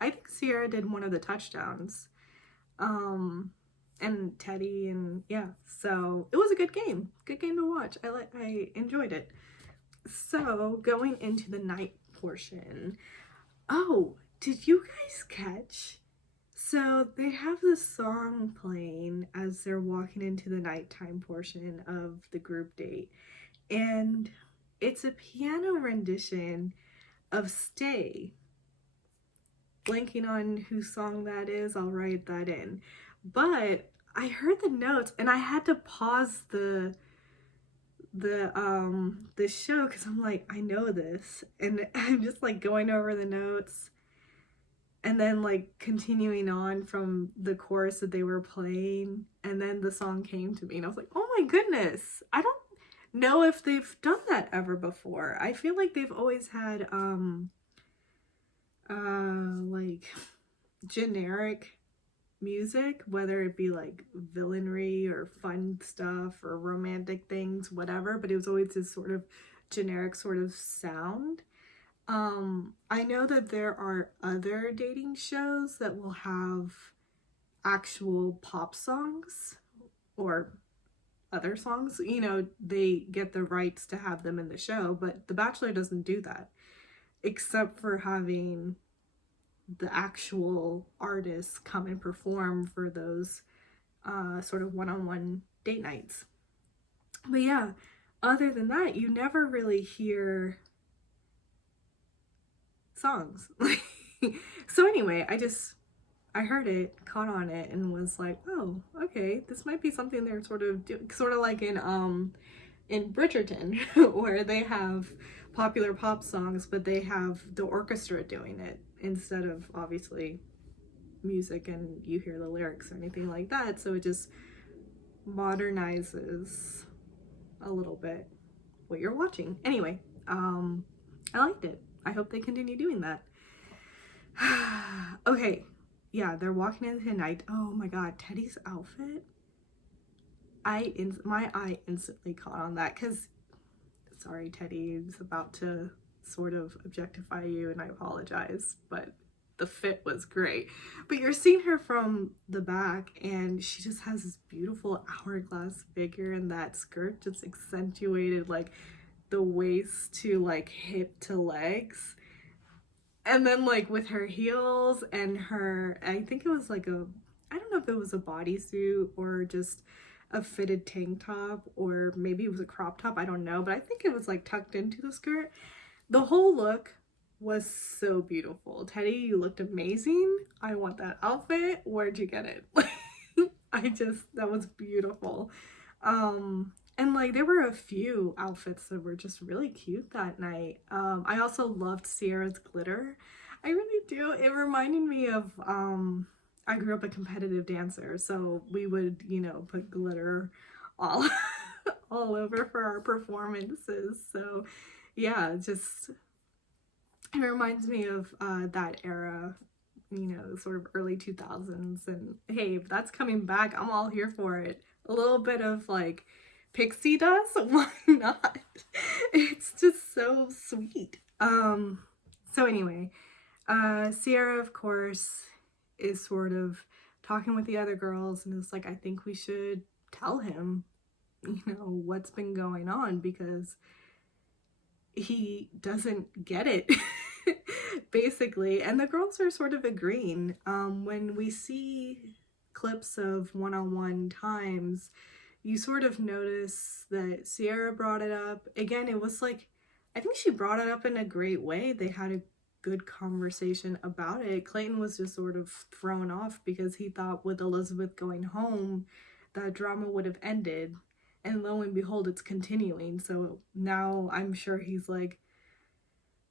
I think Sierra did one of the touchdowns. And Teddy, and yeah, so it was a good game to watch. I enjoyed it. So going into the night portion, oh, did you guys catch? So they have this song playing as they're walking into the nighttime portion of the group date, and it's a piano rendition of Stay. Blanking on whose song that is, I'll write that in. But I heard the notes and I had to pause the show because I'm like, I know this, and I'm just like going over the notes and then like continuing on from the chorus that they were playing, and then the song came to me and I was like, oh my goodness, I don't know if they've done that ever before. I feel like they've always had like generic music, whether it be like villainry or fun stuff or romantic things, whatever, but it was always this sort of generic sort of sound. I know that there are other dating shows that will have actual pop songs or other songs. You know, they get the rights to have them in the show, but The Bachelor doesn't do that, except for having the actual artists come and perform for those sort of one-on-one date nights. But yeah, other than that, you never really hear songs. So anyway, I heard it, caught on it, and was like, oh, okay, this might be something they're sort of sort of like in Bridgerton, where they have popular pop songs, but they have the orchestra doing it instead of obviously music and you hear the lyrics or anything like that. So it just modernizes a little bit what you're watching. Anyway, I liked it. I hope they continue doing that. Okay, yeah, they're walking into the night. Oh my god, Teddy's outfit. My eye instantly caught on that because, sorry, Teddy is about to sort of objectify you, and I apologize, but the fit was great. But you're seeing her from the back, and she just has this beautiful hourglass figure, and that skirt just accentuated like the waist to like hip to legs. And then like with her heels and her, I think it was like I don't know if it was a bodysuit or just a fitted tank top, or maybe it was a crop top, I don't know, but I think it was like tucked into the skirt. The whole look was so beautiful. Teddy, you looked amazing. I want that outfit. Where'd you get it? That was beautiful. And like there were a few outfits that were just really cute that night. I also loved Sierra's glitter. I really do. It reminded me of I grew up a competitive dancer, so we would, you know, put glitter all all over for our performances. So yeah, just it reminds me of that era, you know, sort of early 2000s. And hey, if that's coming back, I'm all here for it. A little bit of like pixie dust, why not? It's just so sweet. So anyway, Sierra, of course, is sort of talking with the other girls and is like, I think we should tell him, you know, what's been going on, because he doesn't get it. Basically. And the girls are sort of agreeing. When we see clips of one-on-one times, you sort of notice that Sierra brought it up. Again, it was like, I think she brought it up in a great way. They had a good conversation about it. Clayton was just sort of thrown off because he thought with Elizabeth going home, that drama would have ended. And lo and behold, it's continuing. So now I'm sure he's like,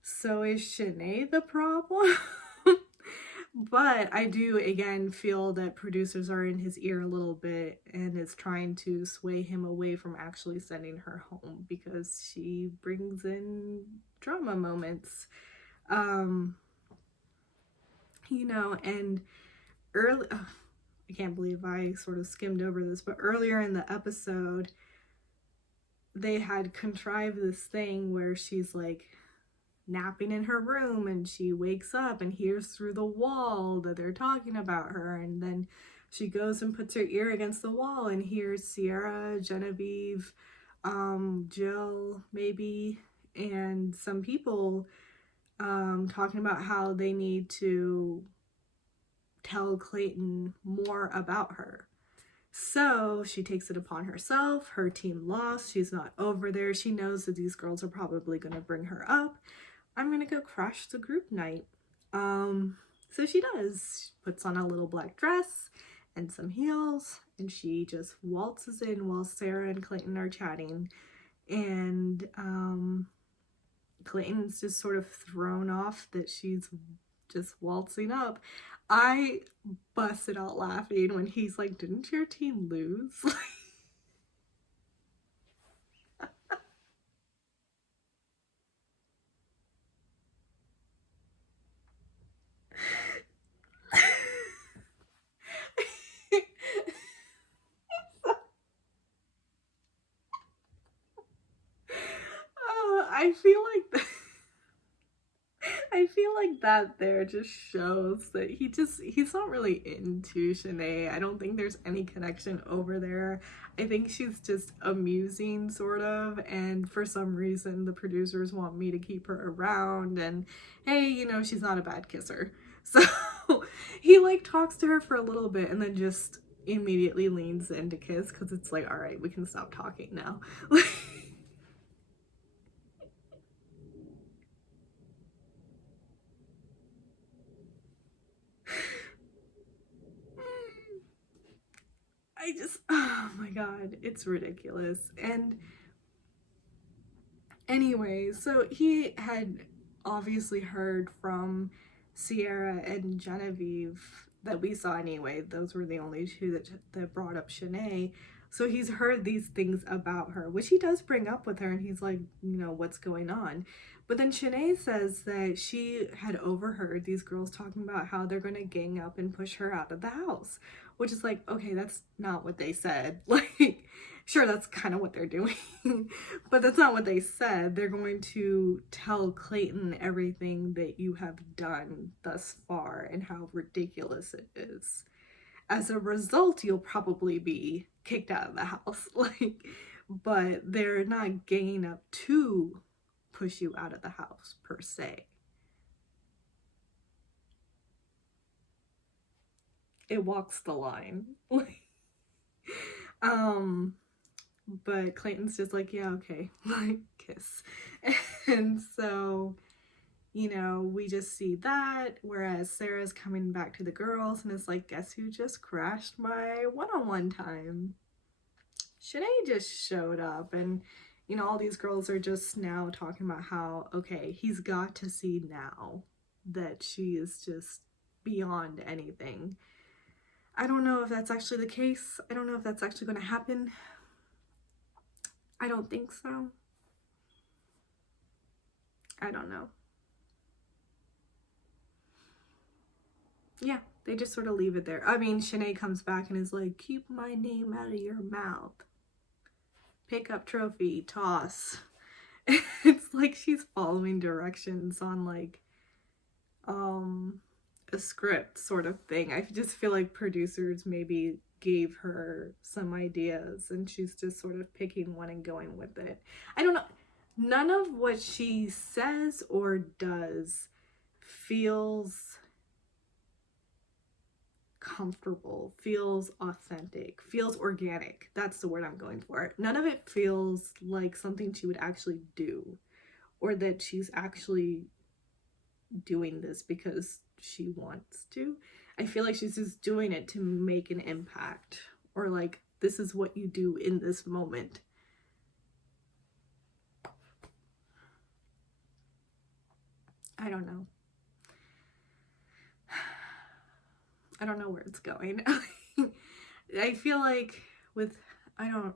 so is Shanae the problem? But I do, again, feel that producers are in his ear a little bit and is trying to sway him away from actually sending her home because she brings in drama moments. You know, and I can't believe I sort of skimmed over this, but earlier in the episode, they had contrived this thing where she's like napping in her room, and she wakes up and hears through the wall that they're talking about her, and then she goes and puts her ear against the wall and hears Sierra, Genevieve, Jill maybe, and some people talking about how they need to tell Clayton more about her. So she takes it upon herself. Her team lost. She's not over there. She knows that these girls are probably going to bring her up. I'm going to go crash the group night. So she does. She puts on a little black dress and some heels, and she just waltzes in while Sarah and Clayton are chatting. And Clayton's just sort of thrown off that she's just waltzing up. I busted out laughing when he's like, didn't your team lose? I feel like I feel like that there just shows that he's not really into Shanae. I don't think there's any connection over there. I think she's just amusing, sort of, and for some reason the producers want me to keep her around, and hey, you know, she's not a bad kisser. So he like talks to her for a little bit and then just immediately leans in to kiss, because it's like, all right, we can stop talking now. I just, oh my god, it's ridiculous. And anyway, so he had obviously heard from Sierra and Genevieve that we saw anyway. Those were the only two that brought up Shanae. So he's heard these things about her, which he does bring up with her, and he's like, you know, what's going on? But then Shanae says that she had overheard these girls talking about how they're going to gang up and push her out of the house, which is like, okay, that's not what they said. Like, sure, that's kind of what they're doing, but that's not what they said. They're going to tell Clayton everything that you have done thus far and how ridiculous it is. As a result, you'll probably be kicked out of the house. Like, but they're not ganging up to push you out of the house per se. It walks the line. But Clayton's just like, yeah, okay, like, kiss. And so, you know, we just see that, whereas Sarah's coming back to the girls and is like, guess who just crashed my one-on-one time? Shanae just showed up, and, you know, all these girls are just now talking about how, okay, he's got to see now that she is just beyond anything. I don't know if that's actually the case. I don't know if that's actually going to happen. I don't think so. I don't know. Yeah, they just sort of leave it there. I mean, Shanae comes back and is like, keep my name out of your mouth. Pick up trophy, toss. It's like she's following directions on like a script sort of thing. I just feel like producers maybe gave her some ideas and she's just sort of picking one and going with it. I don't know. None of what she says or does feels comfortable, feels authentic, feels organic. That's the word I'm going for. None of it feels like something she would actually do, or that she's actually doing this because she wants to. I feel like she's just doing it to make an impact, or like, this is what you do in this moment. I don't know. I don't know where it's going. I feel like I'm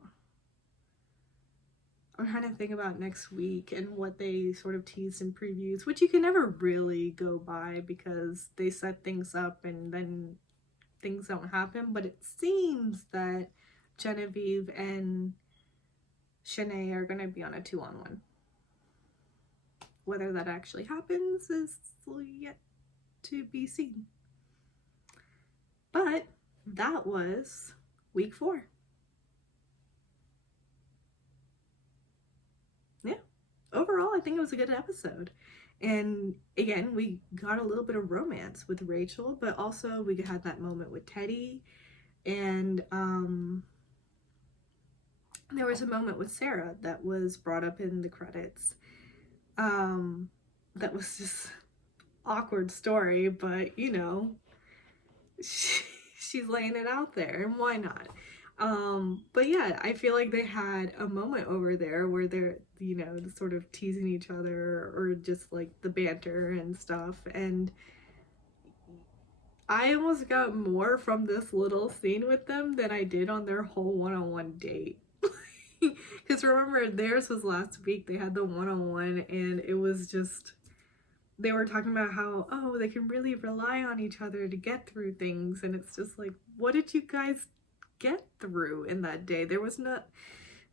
trying to think about next week and what they sort of teased in previews, which you can never really go by because they set things up and then things don't happen. But it seems that Genevieve and Shanae are going to be on a 2-on-1. whether that actually happens is yet to be seen. But that was week 4. Yeah. Overall, I think it was a good episode. And again, we got a little bit of romance with Rachel, but also we had that moment with Teddy. And there was a moment with Sarah that was brought up in the credits. That was just awkward story, but you know, she's laying it out there, and why not? But yeah, I feel like they had a moment over there where they're, you know, sort of teasing each other, or just like the banter and stuff, and I almost got more from this little scene with them than I did on their whole one-on-one date. Because remember, theirs was last week. They had the one-on-one, and it was just, they were talking about how, oh, they can really rely on each other to get through things. And it's just like, what did you guys get through in that day? There was not,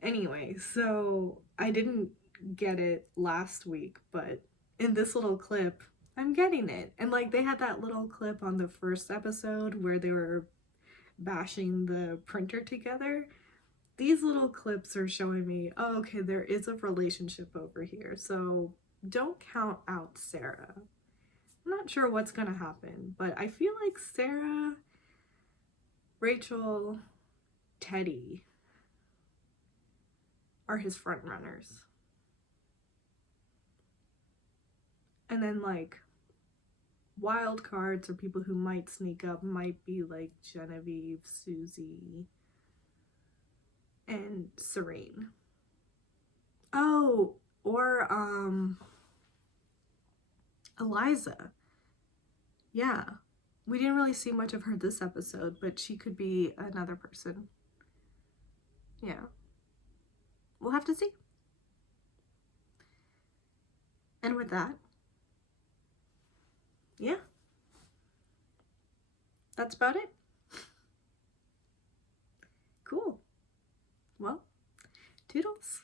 anyway, so I didn't get it last week, but in this little clip, I'm getting it. And like, they had that little clip on the first episode where they were bashing the printer together. These little clips are showing me, oh, okay, there is a relationship over here. So don't count out Sarah. I'm not sure what's gonna happen, but I feel like Sarah, Rachel, Teddy are his front runners. And then like wild cards, or people who might sneak up, might be like Genevieve, Susie, and Serene. Oh, or Eliza. Yeah. We didn't really see much of her this episode, but she could be another person. Yeah. We'll have to see. And with that, yeah. That's about it. Cool. Well, toodles.